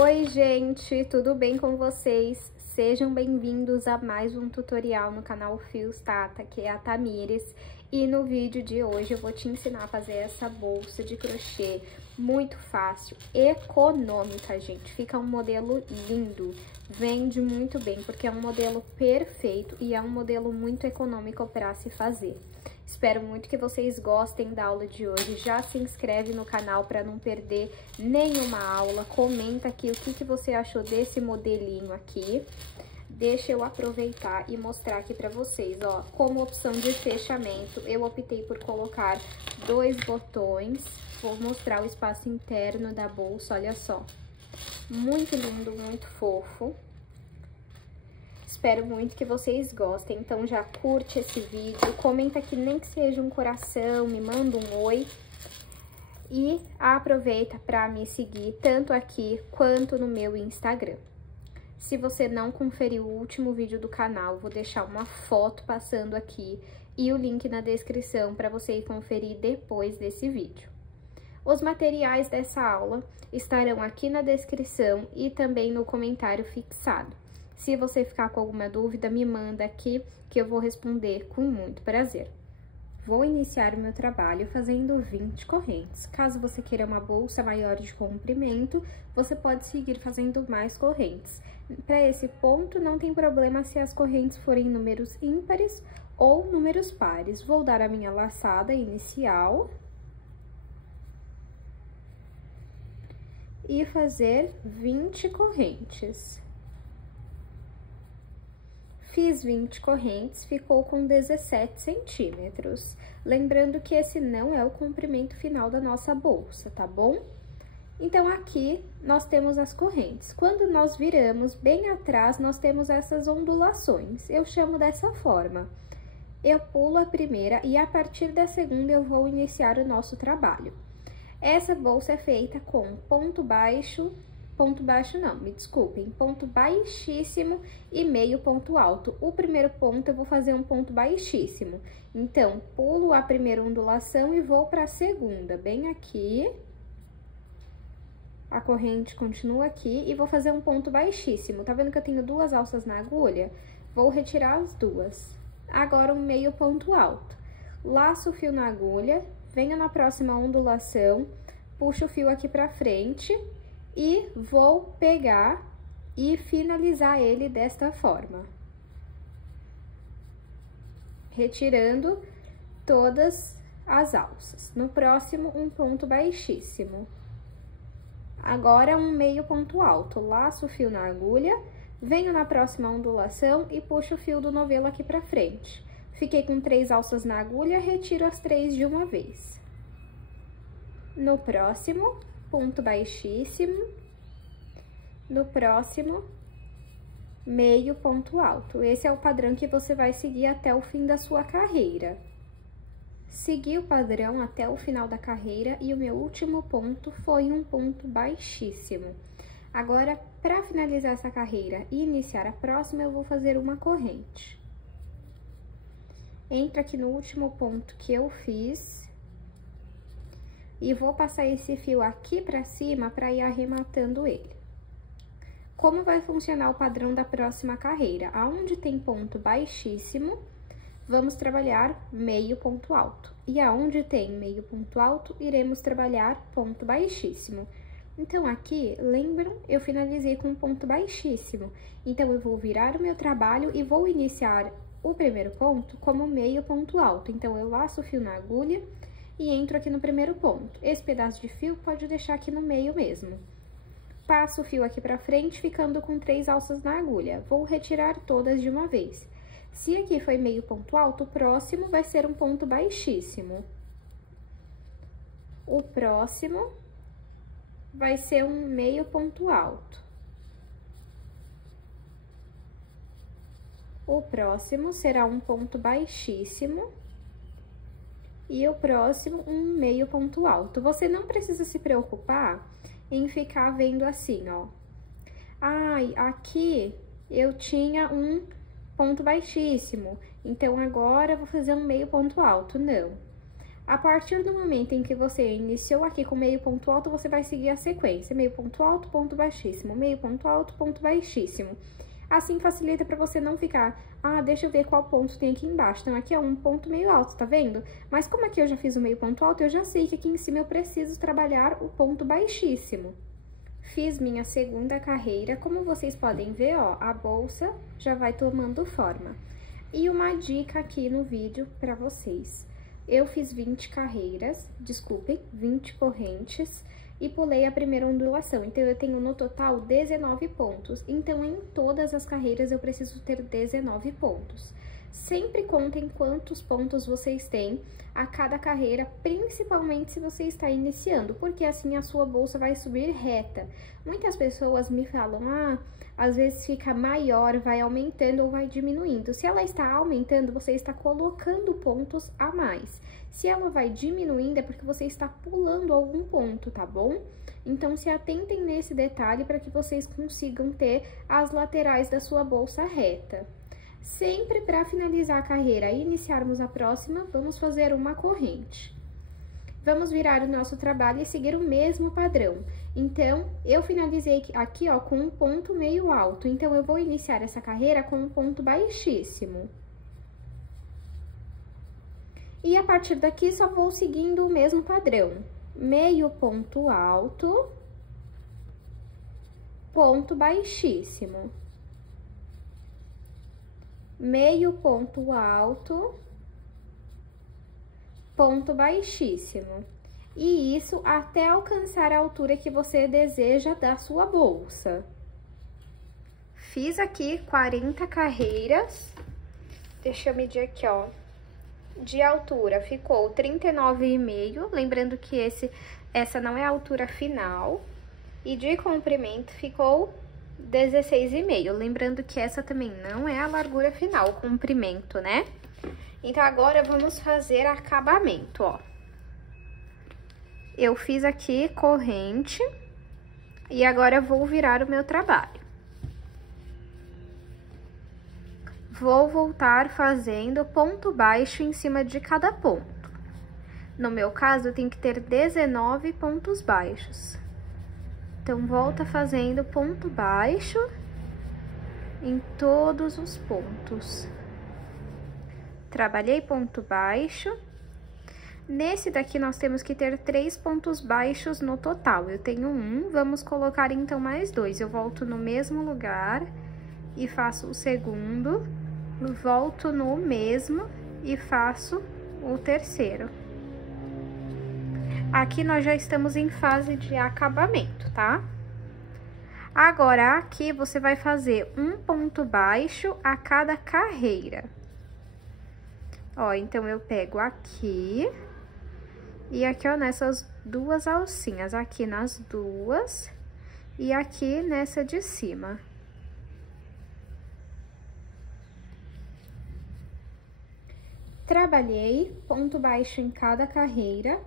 Oi, gente, tudo bem com vocês? Sejam bem-vindos a mais um tutorial no canal Fios Tata, que é a Tamires. E no vídeo de hoje eu vou te ensinar a fazer essa bolsa de crochê muito fácil, econômica, gente. Fica um modelo lindo, vende muito bem, porque é um modelo perfeito e é um modelo muito econômico para se fazer. Espero muito que vocês gostem da aula de hoje. Já se inscreve no canal para não perder nenhuma aula. Comenta aqui o que você achou desse modelinho aqui. Deixa eu aproveitar e mostrar aqui para vocês, ó. Como opção de fechamento, eu optei por colocar 2 botões. Vou mostrar o espaço interno da bolsa, olha só. Muito lindo, muito fofo. Espero muito que vocês gostem, então já curte esse vídeo, comenta aqui nem que seja um coração, me manda um oi. E aproveita para me seguir tanto aqui quanto no meu Instagram. Se você não conferiu o último vídeo do canal, vou deixar uma foto passando aqui e o link na descrição para você ir conferir depois desse vídeo. Os materiais dessa aula estarão aqui na descrição e também no comentário fixado. Se você ficar com alguma dúvida, me manda aqui que eu vou responder com muito prazer. Vou iniciar o meu trabalho fazendo 20 correntes. Caso você queira uma bolsa maior de comprimento, você pode seguir fazendo mais correntes. Para esse ponto, não tem problema se as correntes forem números ímpares ou números pares. Vou dar a minha laçada inicial e fazer 20 correntes. Fiz 20 correntes, ficou com 17 centímetros. Lembrando que esse não é o comprimento final da nossa bolsa, tá bom? Então, aqui nós temos as correntes. Quando nós viramos, bem atrás, nós temos essas ondulações. Eu chamo dessa forma. Eu pulo a primeira e a partir da segunda eu vou iniciar o nosso trabalho. Essa bolsa é feita com ponto baixo não, me desculpem, ponto baixíssimo e meio ponto alto. O primeiro ponto eu vou fazer um ponto baixíssimo. Então, pulo a primeira ondulação e vou para a segunda, bem aqui. A corrente continua aqui e vou fazer um ponto baixíssimo. Tá vendo que eu tenho 2 alças na agulha? Vou retirar as 2. Agora, um meio ponto alto. Laço o fio na agulha, venho na próxima ondulação, puxo o fio aqui pra frente e vou pegar e finalizar ele desta forma. Retirando todas as alças. No próximo, um ponto baixíssimo. Agora, um meio ponto alto. Laço o fio na agulha, venho na próxima ondulação e puxo o fio do novelo aqui pra frente. Fiquei com 3 alças na agulha, retiro as 3 de uma vez. No próximo, ponto baixíssimo. No próximo, meio ponto alto. Esse é o padrão que você vai seguir até o fim da sua carreira. Segui o padrão até o final da carreira e o meu último ponto foi um ponto baixíssimo. Agora, para finalizar essa carreira e iniciar a próxima, eu vou fazer uma corrente. Entro aqui no último ponto que eu fiz e vou passar esse fio aqui para cima para ir arrematando ele. Como vai funcionar o padrão da próxima carreira? Aonde tem ponto baixíssimo, vamos trabalhar meio ponto alto. E aonde tem meio ponto alto, iremos trabalhar ponto baixíssimo. Então, aqui, lembram? Eu finalizei com um ponto baixíssimo. Então, eu vou virar o meu trabalho e vou iniciar o primeiro ponto como meio ponto alto. Então, eu laço o fio na agulha e entro aqui no primeiro ponto. Esse pedaço de fio pode deixar aqui no meio mesmo. Passo o fio aqui pra frente, ficando com 3 alças na agulha. Vou retirar todas de uma vez. Se aqui foi meio ponto alto, o próximo vai ser um ponto baixíssimo. O próximo vai ser um meio ponto alto. O próximo será um ponto baixíssimo. E o próximo, um meio ponto alto. Você não precisa se preocupar em ficar vendo assim, ó. Ai, aqui eu tinha um ponto baixíssimo, então agora vou fazer um meio ponto alto. Não. A partir do momento em que você iniciou aqui com meio ponto alto, você vai seguir a sequência. Meio ponto alto, ponto baixíssimo, meio ponto alto, ponto baixíssimo. Assim facilita para você não ficar, deixa eu ver qual ponto tem aqui embaixo. Então, aqui é um ponto meio alto, tá vendo? Mas como aqui eu já fiz o meio ponto alto, eu já sei que aqui em cima eu preciso trabalhar o ponto baixíssimo. Fiz minha segunda carreira, como vocês podem ver, ó, a bolsa já vai tomando forma. E uma dica aqui no vídeo para vocês. Eu fiz 20 carreiras, desculpem, 20 correntes e pulei a primeira ondulação. Então, eu tenho no total 19 pontos. Então, em todas as carreiras eu preciso ter 19 pontos. Sempre contem quantos pontos vocês têm a cada carreira, principalmente se você está iniciando, porque assim a sua bolsa vai subir reta. Muitas pessoas me falam, às vezes fica maior, vai aumentando ou vai diminuindo. Se ela está aumentando, você está colocando pontos a mais. Se ela vai diminuindo, é porque você está pulando algum ponto, tá bom? Então, se atentem nesse detalhe para que vocês consigam ter as laterais da sua bolsa reta. Sempre para finalizar a carreira e iniciarmos a próxima, vamos fazer uma corrente. Vamos virar o nosso trabalho e seguir o mesmo padrão. Então, eu finalizei aqui, ó, com um ponto meio alto. Então, eu vou iniciar essa carreira com um ponto baixíssimo. E a partir daqui, só vou seguindo o mesmo padrão. Meio ponto alto, ponto baixíssimo. Meio ponto alto, ponto baixíssimo. E isso até alcançar a altura que você deseja da sua bolsa. Fiz aqui 40 carreiras. Deixa eu medir aqui, ó. De altura ficou 39,5, lembrando que essa não é a altura final. E de comprimento ficou 16,5, lembrando que essa também não é a largura final, o comprimento, né? Então, agora vamos fazer acabamento, ó. Eu fiz aqui corrente e agora eu vou virar o meu trabalho. Vou voltar fazendo ponto baixo em cima de cada ponto. No meu caso, eu tenho que ter 19 pontos baixos. Então, volta fazendo ponto baixo em todos os pontos. Trabalhei ponto baixo. Nesse daqui, nós temos que ter 3 pontos baixos no total. Eu tenho 1, vamos colocar então mais 2. Eu volto no mesmo lugar e faço o segundo. Volto no mesmo e faço o terceiro. Aqui nós já estamos em fase de acabamento, tá? Agora, aqui você vai fazer um ponto baixo a cada carreira. Ó, então eu pego aqui e aqui, ó, nessas duas alcinhas, aqui nas duas e aqui nessa de cima. Trabalhei ponto baixo em cada carreira.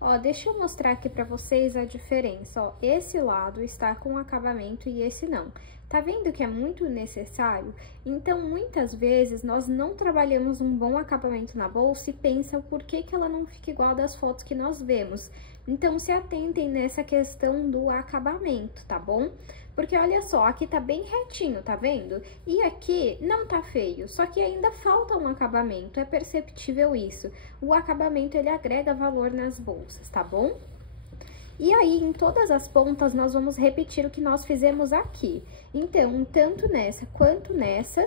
Ó, deixa eu mostrar aqui pra vocês a diferença, ó. Esse lado está com acabamento e esse não. Tá vendo que é muito necessário? Então, muitas vezes, nós não trabalhamos um bom acabamento na bolsa e pensam por que ela não fica igual das fotos que nós vemos. Então, se atentem nessa questão do acabamento, tá bom? Porque olha só, aqui tá bem retinho, tá vendo? E aqui não tá feio, só que ainda falta um acabamento, é perceptível isso. O acabamento, ele agrega valor nas bolsas, tá bom? E aí, em todas as pontas, nós vamos repetir o que nós fizemos aqui. Então, tanto nessa quanto nessa,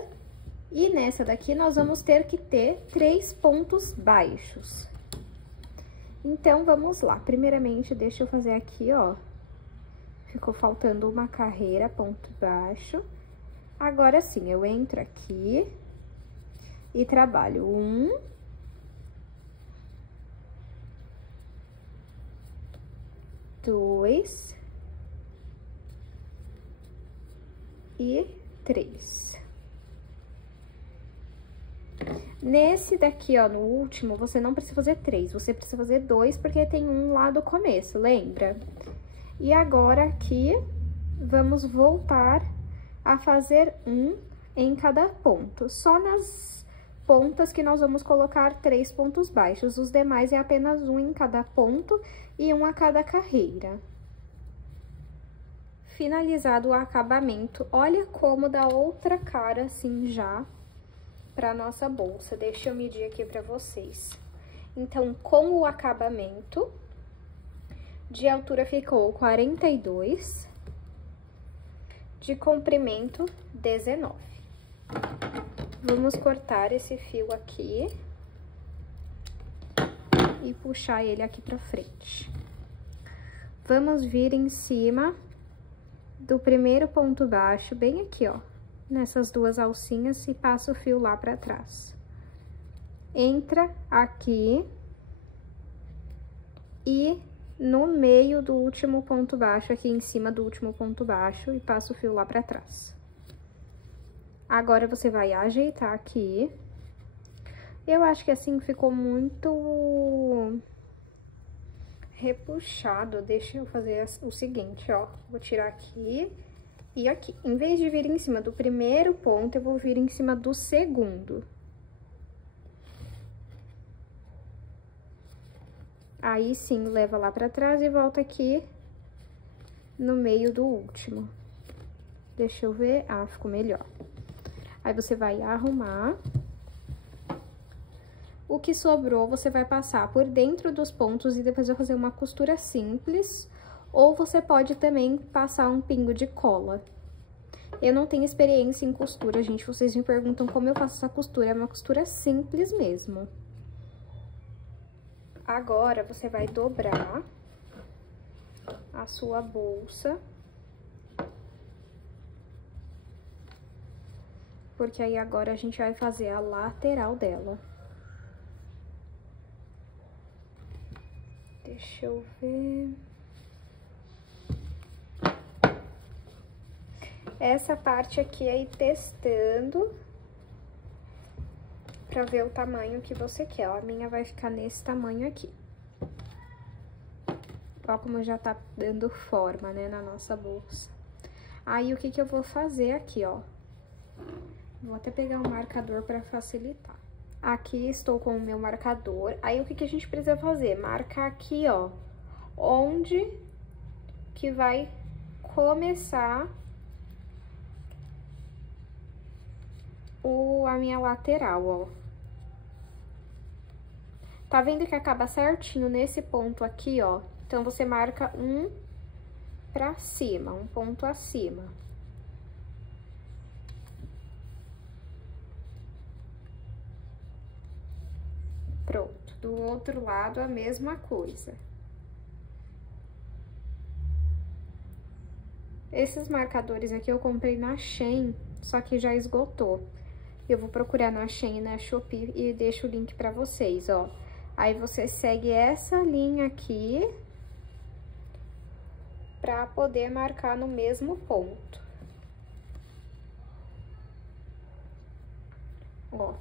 e nessa daqui, nós vamos ter que ter 3 pontos baixos. Então, vamos lá. Primeiramente, deixa eu fazer aqui, ó. Ficou faltando uma carreira, ponto baixo. Agora sim, eu entro aqui e trabalho 1, 2 e 3. Nesse daqui, ó, no último, você não precisa fazer 3, você precisa fazer 2, porque tem um lá do começo, lembra? E agora, aqui, vamos voltar a fazer 1 em cada ponto. Só nas pontas que nós vamos colocar 3 pontos baixos. Os demais é apenas um em cada ponto e um a cada carreira. Finalizado o acabamento, olha como dá outra cara assim já pra nossa bolsa. Deixa eu medir aqui pra vocês. Então, com o acabamento, de altura ficou 42, de comprimento 19. Vamos cortar esse fio aqui e puxar ele aqui pra frente. Vamos vir em cima do primeiro ponto baixo, bem aqui, ó, nessas duas alcinhas, e passa o fio lá pra trás. Entra aqui e no meio do último ponto baixo, aqui em cima do último ponto baixo, e passa o fio lá pra trás. Agora, você vai ajeitar aqui. Eu acho que assim ficou muito repuxado. Deixa eu fazer o seguinte, ó. Vou tirar aqui e aqui. Em vez de vir em cima do primeiro ponto, eu vou vir em cima do segundo. Aí, sim, leva lá pra trás e volta aqui no meio do último. Deixa eu ver. Ah, ficou melhor. Aí, você vai arrumar. O que sobrou, você vai passar por dentro dos pontos e depois vai fazer uma costura simples. Ou você pode também passar um pingo de cola. Eu não tenho experiência em costura, gente. Vocês me perguntam como eu faço essa costura. É uma costura simples mesmo. Agora, você vai dobrar a sua bolsa. Porque aí, agora, a gente vai fazer a lateral dela. Deixa eu ver... Essa parte aqui é ir testando pra ver o tamanho que você quer, ó. A minha vai ficar nesse tamanho aqui. Ó como já tá dando forma, né, na nossa bolsa. Aí, o que que eu vou fazer aqui, ó? Vou até pegar um marcador pra facilitar. Aqui estou com o meu marcador. Aí, o que que a gente precisa fazer? Marcar aqui, ó, onde que vai começar a minha lateral, ó. Tá vendo que acaba certinho nesse ponto aqui, ó? Então, você marca um pra cima, um ponto acima. Pronto. Do outro lado, a mesma coisa. Esses marcadores aqui eu comprei na Shein, só que já esgotou. Eu vou procurar na Shein e na Shopee e deixo o link pra vocês, ó. Aí, você segue essa linha aqui pra poder marcar no mesmo ponto. Ó.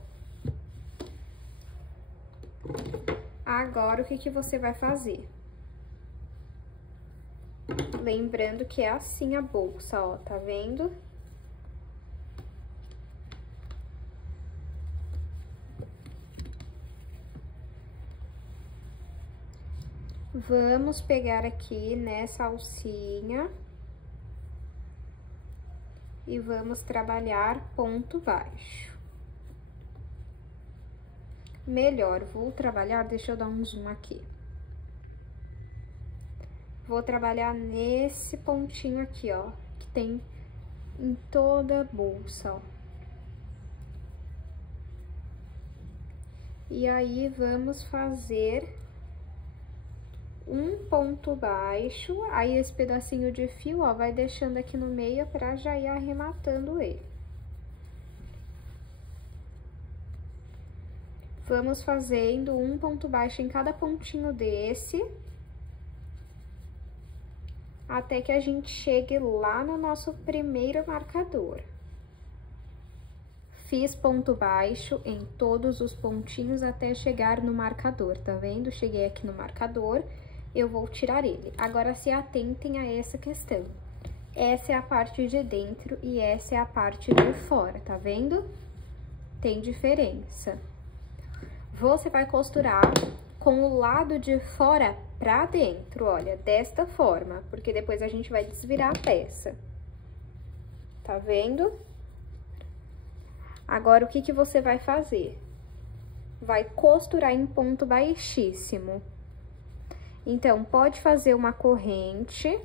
Agora, o que que você vai fazer? Lembrando que é assim a bolsa, ó, tá vendo? Vamos pegar aqui nessa alcinha e vamos trabalhar ponto baixo. Melhor, vou trabalhar, deixa eu dar um zoom aqui. Vou trabalhar nesse pontinho aqui, ó, que tem em toda a bolsa, ó. E aí, vamos fazer um ponto baixo, aí esse pedacinho de fio, ó, vai deixando aqui no meio pra já ir arrematando ele. Vamos fazendo um ponto baixo em cada pontinho desse, até que a gente chegue lá no nosso primeiro marcador. Fiz ponto baixo em todos os pontinhos até chegar no marcador, tá vendo? Cheguei aqui no marcador, eu vou tirar ele. Agora, se atentem a essa questão. Essa é a parte de dentro e essa é a parte de fora, tá vendo? Tem diferença. Você vai costurar com o lado de fora pra dentro, olha, desta forma, porque depois a gente vai desvirar a peça. Tá vendo? Agora, o que que você vai fazer? Vai costurar em ponto baixíssimo. Então, pode fazer uma corrente,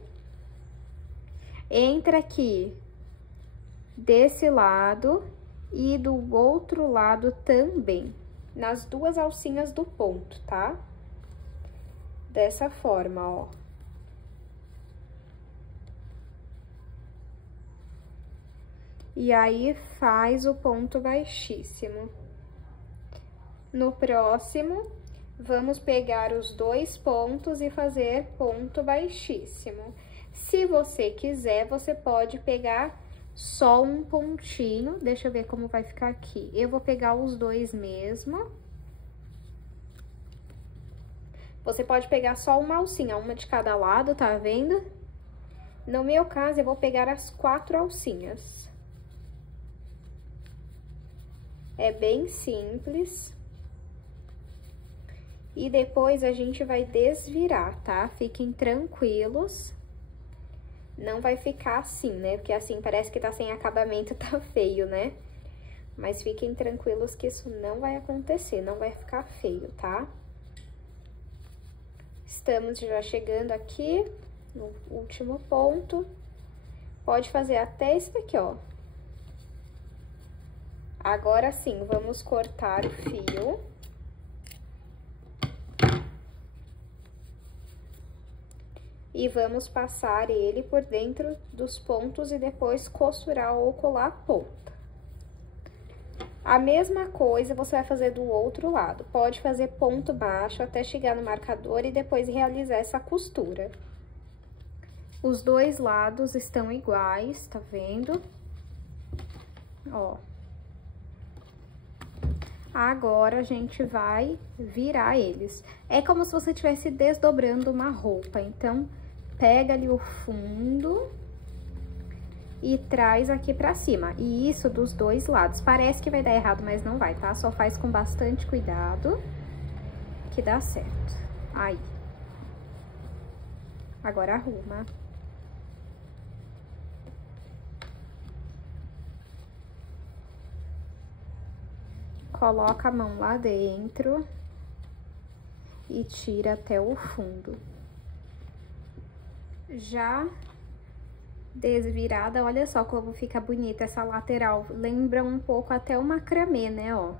entra aqui desse lado e do outro lado também, nas duas alcinhas do ponto, tá? Dessa forma, ó. E aí, faz o ponto baixíssimo. No próximo, vamos pegar os dois pontos e fazer ponto baixíssimo. Se você quiser, você pode pegar só um pontinho. Deixa eu ver como vai ficar aqui. Eu vou pegar os dois mesmo. Você pode pegar só uma alcinha, uma de cada lado, tá vendo? No meu caso, eu vou pegar as 4 alcinhas. É bem simples. E depois a gente vai desvirar, tá? Fiquem tranquilos. Não vai ficar assim, né? Porque assim parece que tá sem acabamento, tá feio, né? Mas fiquem tranquilos que isso não vai acontecer, não vai ficar feio, tá? Estamos já chegando aqui no último ponto. Pode fazer até esse daqui, ó. Agora sim, vamos cortar o fio. E vamos passar ele por dentro dos pontos e depois costurar ou colar a ponta. A mesma coisa você vai fazer do outro lado. Pode fazer ponto baixo até chegar no marcador e depois realizar essa costura. Os dois lados estão iguais, tá vendo? Ó. Agora, a gente vai virar eles. É como se você estivesse desdobrando uma roupa. Então, pega ali o fundo e traz aqui pra cima. E isso dos dois lados. Parece que vai dar errado, mas não vai, tá? Só faz com bastante cuidado que dá certo. Aí. Agora arruma. Coloca a mão lá dentro e tira até o fundo. Já desvirada, olha só como fica bonita essa lateral. Lembra um pouco até o macramê, né, ó.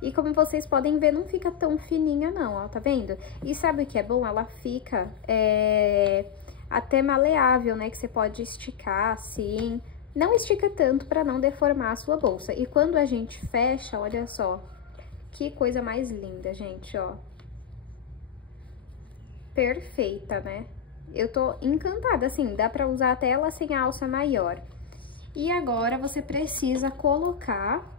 E como vocês podem ver, não fica tão fininha não, ó, tá vendo? E sabe o que é bom? Ela fica até maleável, né, que você pode esticar assim. Não estica tanto para não deformar a sua bolsa. E quando a gente fecha, olha só, que coisa mais linda, gente, ó. Perfeita, né? Eu tô encantada, assim, dá pra usar até ela sem a alça maior. E agora, você precisa colocar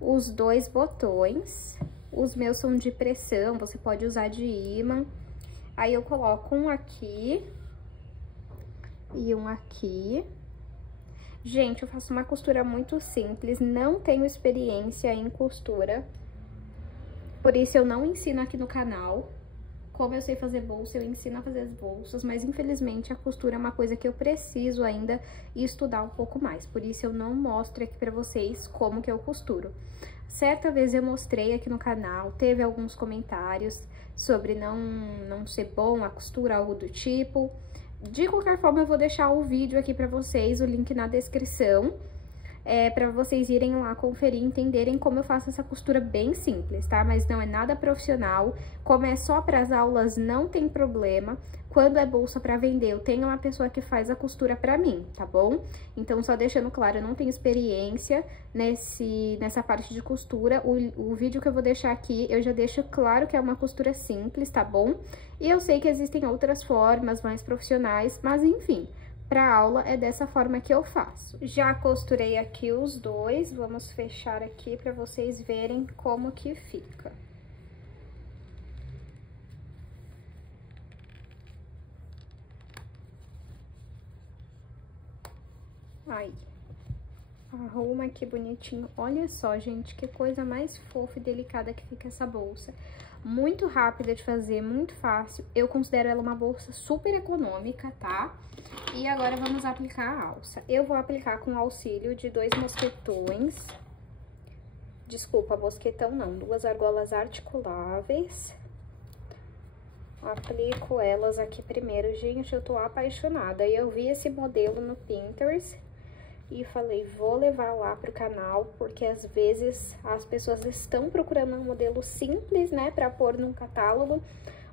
os dois botões. Os meus são de pressão, você pode usar de ímã. Aí, eu coloco um aqui e um aqui. Gente, eu faço uma costura muito simples, não tenho experiência em costura, por isso eu não ensino aqui no canal. Como eu sei fazer bolsa, eu ensino a fazer as bolsas, mas infelizmente a costura é uma coisa que eu preciso ainda estudar um pouco mais, por isso eu não mostro aqui pra vocês como que eu costuro. Certa vez eu mostrei aqui no canal, teve alguns comentários sobre não ser bom a costura, algo do tipo. De qualquer forma, eu vou deixar o vídeo aqui pra vocês, o link na descrição, pra vocês irem lá conferir e entenderem como eu faço essa costura bem simples, tá? Mas não é nada profissional, como é só pras aulas, não tem problema. Quando é bolsa pra vender, eu tenho uma pessoa que faz a costura pra mim, tá bom? Então, só deixando claro, eu não tenho experiência nessa parte de costura. O vídeo que eu vou deixar aqui, eu já deixo claro que é uma costura simples, tá bom? E eu sei que existem outras formas mais profissionais, mas enfim, pra aula é dessa forma que eu faço. Já costurei aqui os dois, vamos fechar aqui pra vocês verem como que fica. Aí, Arruma aqui bonitinho. Olha só, gente, que coisa mais fofa e delicada que fica essa bolsa. Muito rápida de fazer, muito fácil. Eu considero ela uma bolsa super econômica, tá? E agora vamos aplicar a alça. Eu vou aplicar com o auxílio de 2 mosquetões. Desculpa, mosquetão não, 2 argolas articuláveis. Aplico elas aqui primeiro. Gente, eu tô apaixonada. Eu vi esse modelo no Pinterest e falei, vou levar lá pro canal, porque às vezes as pessoas estão procurando um modelo simples, né, pra pôr num catálogo,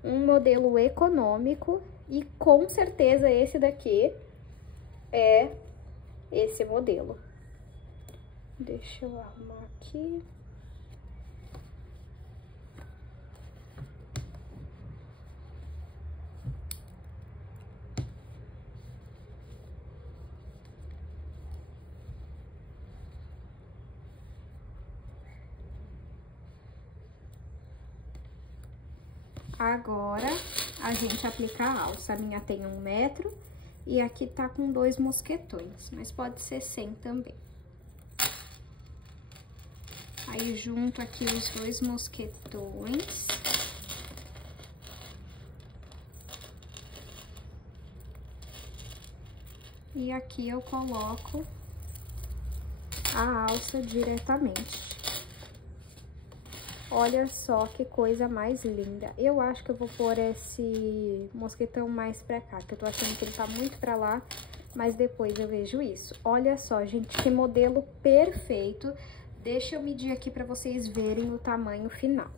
um modelo econômico, e com certeza esse daqui é esse modelo. Deixa eu arrumar aqui. Agora, a gente aplica a alça. A minha tem 1 metro e aqui tá com 2 mosquetões, mas pode ser 100 também. Aí, junto aqui os 2 mosquetões. E aqui eu coloco a alça diretamente. Olha só que coisa mais linda. Eu acho que eu vou pôr esse mosquetão mais pra cá, que eu tô achando que ele tá muito pra lá, mas depois eu vejo isso. Olha só, gente, que modelo perfeito. Deixa eu medir aqui pra vocês verem o tamanho final.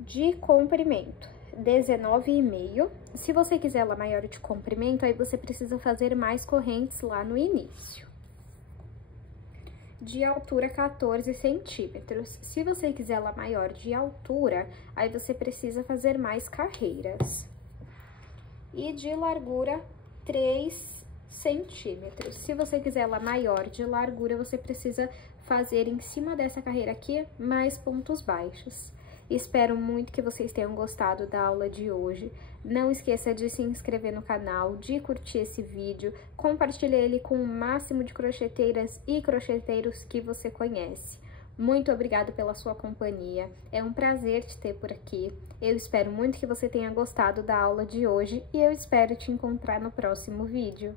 De comprimento, 19,5. Se você quiser ela maior de comprimento, aí você precisa fazer mais correntes lá no início. De altura, 14 centímetros. Se você quiser ela maior de altura, aí você precisa fazer mais carreiras. E de largura, 3 centímetros. Se você quiser ela maior de largura, você precisa fazer em cima dessa carreira aqui mais pontos baixos. Espero muito que vocês tenham gostado da aula de hoje. Não esqueça de se inscrever no canal, de curtir esse vídeo, compartilhe ele com o máximo de crocheteiras e crocheteiros que você conhece. Muito obrigada pela sua companhia, é um prazer te ter por aqui. Eu espero muito que você tenha gostado da aula de hoje e eu espero te encontrar no próximo vídeo.